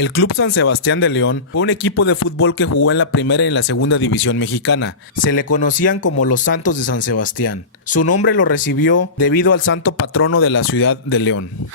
El Club San Sebastián de León fue un equipo de fútbol que jugó en la primera y en la segunda división mexicana. Se le conocían como los Santos de San Sebastián. Su nombre lo recibió debido al santo patrono de la ciudad de León.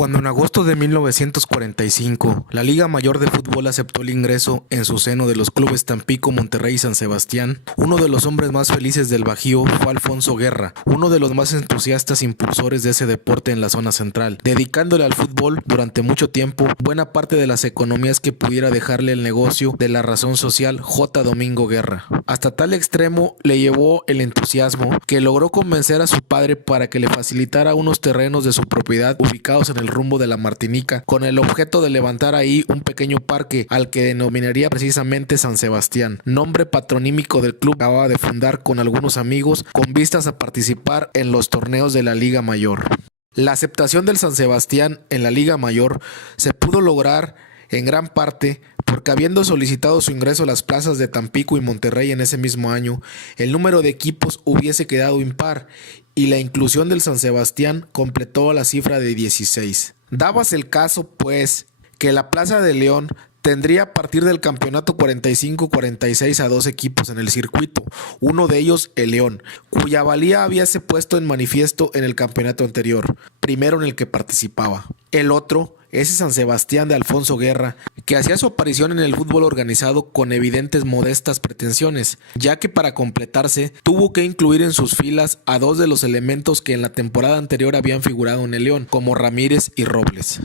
Cuando en agosto de 1945 la Liga Mayor de Fútbol aceptó el ingreso en su seno de los clubes Tampico, Monterrey y San Sebastián, uno de los hombres más felices del Bajío fue Alfonso Guerra, uno de los más entusiastas impulsores de ese deporte en la zona central, dedicándole al fútbol durante mucho tiempo buena parte de las economías que pudiera dejarle el negocio de la razón social J. Domingo Guerra. Hasta tal extremo le llevó el entusiasmo que logró convencer a su padre para que le facilitara unos terrenos de su propiedad ubicados en el rumbo de la Martinica, con el objeto de levantar ahí un pequeño parque al que denominaría precisamente San Sebastián, nombre patronímico del club que acababa de fundar con algunos amigos con vistas a participar en los torneos de la Liga Mayor. La aceptación del San Sebastián en la Liga Mayor se pudo lograr en gran parte porque, habiendo solicitado su ingreso a las plazas de Tampico y Monterrey en ese mismo año, el número de equipos hubiese quedado impar y la inclusión del San Sebastián completó la cifra de 16. Dábase el caso, pues, que la Plaza de León tendría a partir del campeonato 45-46 a dos equipos en el circuito, uno de ellos el León, cuya valía habíase puesto en manifiesto en el campeonato anterior, primero en el que participaba. El otro, ese San Sebastián de Alfonso Guerra, que hacía su aparición en el fútbol organizado con evidentes modestas pretensiones, ya que para completarse tuvo que incluir en sus filas a dos de los elementos que en la temporada anterior habían figurado en el León, como Ramírez y Robles.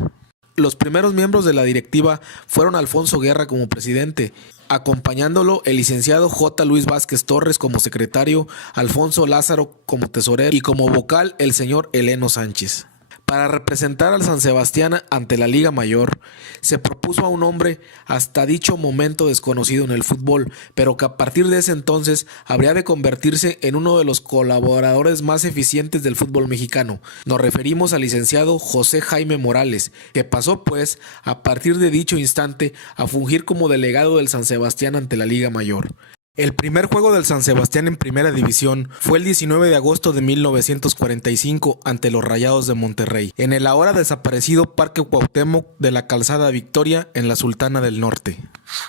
Los primeros miembros de la directiva fueron Alfonso Guerra como presidente, acompañándolo el licenciado J. Luis Vázquez Torres como secretario, Alfonso Lázaro como tesorero y como vocal el señor Heleno Sánchez. Para representar al San Sebastián ante la Liga Mayor, se propuso a un hombre hasta dicho momento desconocido en el fútbol, pero que a partir de ese entonces habría de convertirse en uno de los colaboradores más eficientes del fútbol mexicano. Nos referimos al licenciado José Jaime Morales, que pasó pues a partir de dicho instante a fungir como delegado del San Sebastián ante la Liga Mayor. El primer juego del San Sebastián en Primera División fue el 19 de agosto de 1945 ante los Rayados de Monterrey, en el ahora desaparecido Parque Cuauhtémoc de la Calzada Victoria en la Sultana del Norte.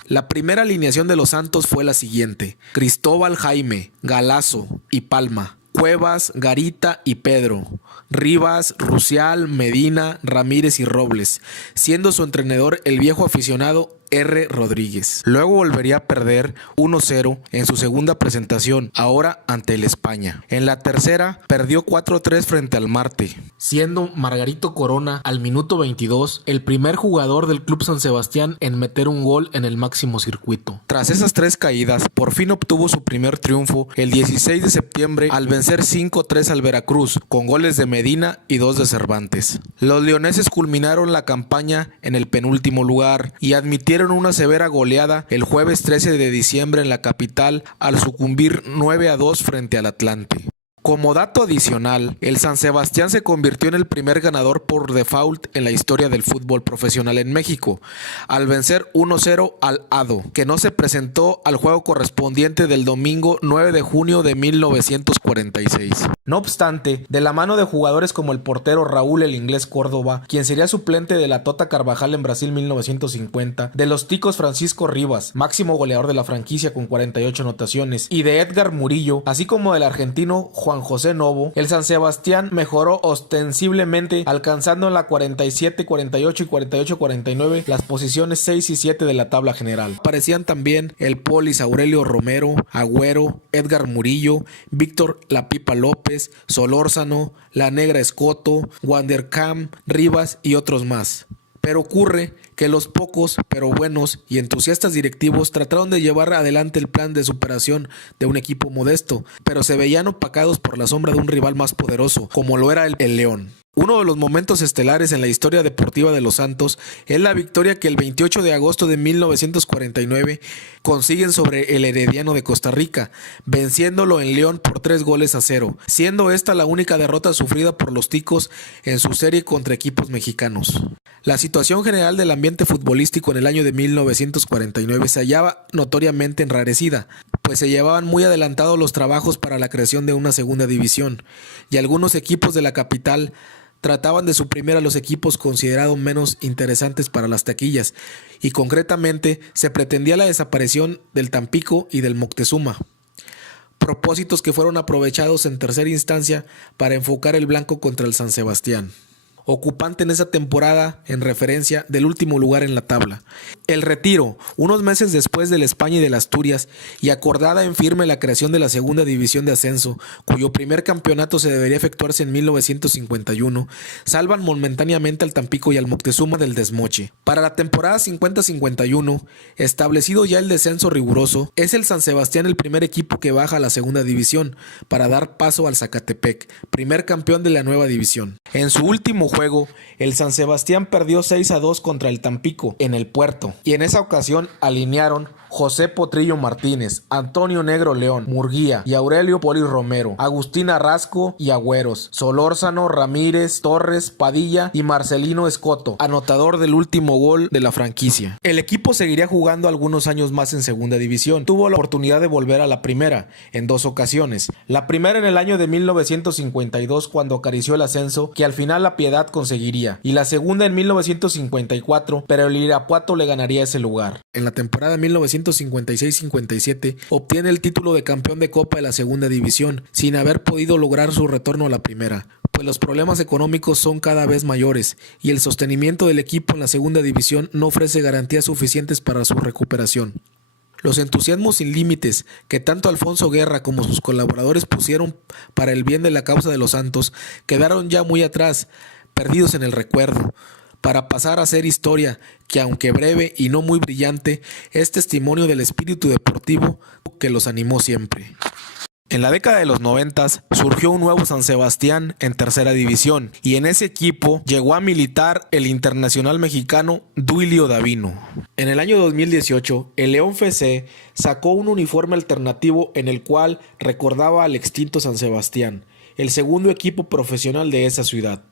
La primera alineación de los Santos fue la siguiente: Cristóbal Jaime, Galazo y Palma, Cuevas, Garita y Pedro, Rivas, Rusial, Medina, Ramírez y Robles, siendo su entrenador el viejo aficionado R. Rodríguez. Luego volvería a perder 1-0 en su segunda presentación, ahora ante el España. En la tercera perdió 4-3 frente al Marte, siendo Margarito Corona al minuto 22 el primer jugador del Club San Sebastián en meter un gol en el máximo circuito. Tras esas tres caídas, por fin obtuvo su primer triunfo el 16 de septiembre al vencer 5-3 al Veracruz, con goles de Medina y 2 de Cervantes. Los leoneses culminaron la campaña en el penúltimo lugar y admitieron una severa goleada el jueves 13 de diciembre en la capital al sucumbir 9-2 frente al Atlante. Como dato adicional, el San Sebastián se convirtió en el primer ganador por default en la historia del fútbol profesional en México, al vencer 1-0 al ADO, que no se presentó al juego correspondiente del domingo 9 de junio de 1946. No obstante, de la mano de jugadores como el portero Raúl el Inglés Córdoba, quien sería suplente de la Tota Carvajal en Brasil 1950, de los Ticos Francisco Rivas, máximo goleador de la franquicia con 48 anotaciones, y de Edgar Murillo, así como del argentino Juan José Novo, el San Sebastián mejoró ostensiblemente, alcanzando en la 47, 48 y 48, 49 las posiciones 6 y 7 de la tabla general. Aparecían también el Polis Aurelio Romero, Agüero, Edgar Murillo, Víctor La Pipa López, Solórzano, La Negra Escoto, Wandercam, Rivas y otros más. Pero ocurre que los pocos, pero buenos y entusiastas directivos trataron de llevar adelante el plan de superación de un equipo modesto, pero se veían opacados por la sombra de un rival más poderoso, como lo era el León. Uno de los momentos estelares en la historia deportiva de los Santos es la victoria que el 28 de agosto de 1949 consiguen sobre el Herediano de Costa Rica, venciéndolo en León por 3-0, siendo esta la única derrota sufrida por los Ticos en su serie contra equipos mexicanos. La situación general del ambiente futbolístico en el año de 1949 se hallaba notoriamente enrarecida, pues se llevaban muy adelantados los trabajos para la creación de una segunda división, y algunos equipos de la capital trataban de suprimir a los equipos considerados menos interesantes para las taquillas, y concretamente se pretendía la desaparición del Tampico y del Moctezuma. Propósitos que fueron aprovechados en tercera instancia para enfocar el blanco contra el San Sebastián, ocupante en esa temporada en referencia del último lugar en la tabla. El retiro, unos meses después del España y del Asturias, y acordada en firme la creación de la segunda división de ascenso, cuyo primer campeonato se debería efectuarse en 1951, salvan momentáneamente al Tampico y al Moctezuma del desmoche. Para la temporada 50-51, establecido ya el descenso riguroso, es el San Sebastián el primer equipo que baja a la segunda división, para dar paso al Zacatepec, primer campeón de la nueva división. En su último juego, el San Sebastián perdió 6-2 contra el Tampico en el Puerto, y en esa ocasión alinearon José Potrillo Martínez, Antonio Negro León, Murguía y Aurelio Poli Romero, Agustín Arrasco y Agüeros, Solórzano, Ramírez, Torres, Padilla y Marcelino Escoto, anotador del último gol de la franquicia. El equipo seguiría jugando algunos años más en segunda división. Tuvo la oportunidad de volver a la primera en 2 ocasiones. La primera en el año de 1952, cuando acarició el ascenso, que al final La Piedad conseguiría, y la segunda en 1954, pero el Irapuato le ganaría ese lugar. En la temporada 1956-57 obtiene el título de campeón de Copa de la segunda división, sin haber podido lograr su retorno a la primera, pues los problemas económicos son cada vez mayores y el sostenimiento del equipo en la segunda división no ofrece garantías suficientes para su recuperación. Los entusiasmos sin límites que tanto Alfonso Guerra como sus colaboradores pusieron para el bien de la causa de los Santos quedaron ya muy atrás, perdidos en el recuerdo, para pasar a ser historia que, aunque breve y no muy brillante, es testimonio del espíritu deportivo que los animó siempre. En la década de los 90 surgió un nuevo San Sebastián en tercera división, y en ese equipo llegó a militar el internacional mexicano Duilio Davino. En el año 2018, el León FC sacó un uniforme alternativo en el cual recordaba al extinto San Sebastián, el segundo equipo profesional de esa ciudad.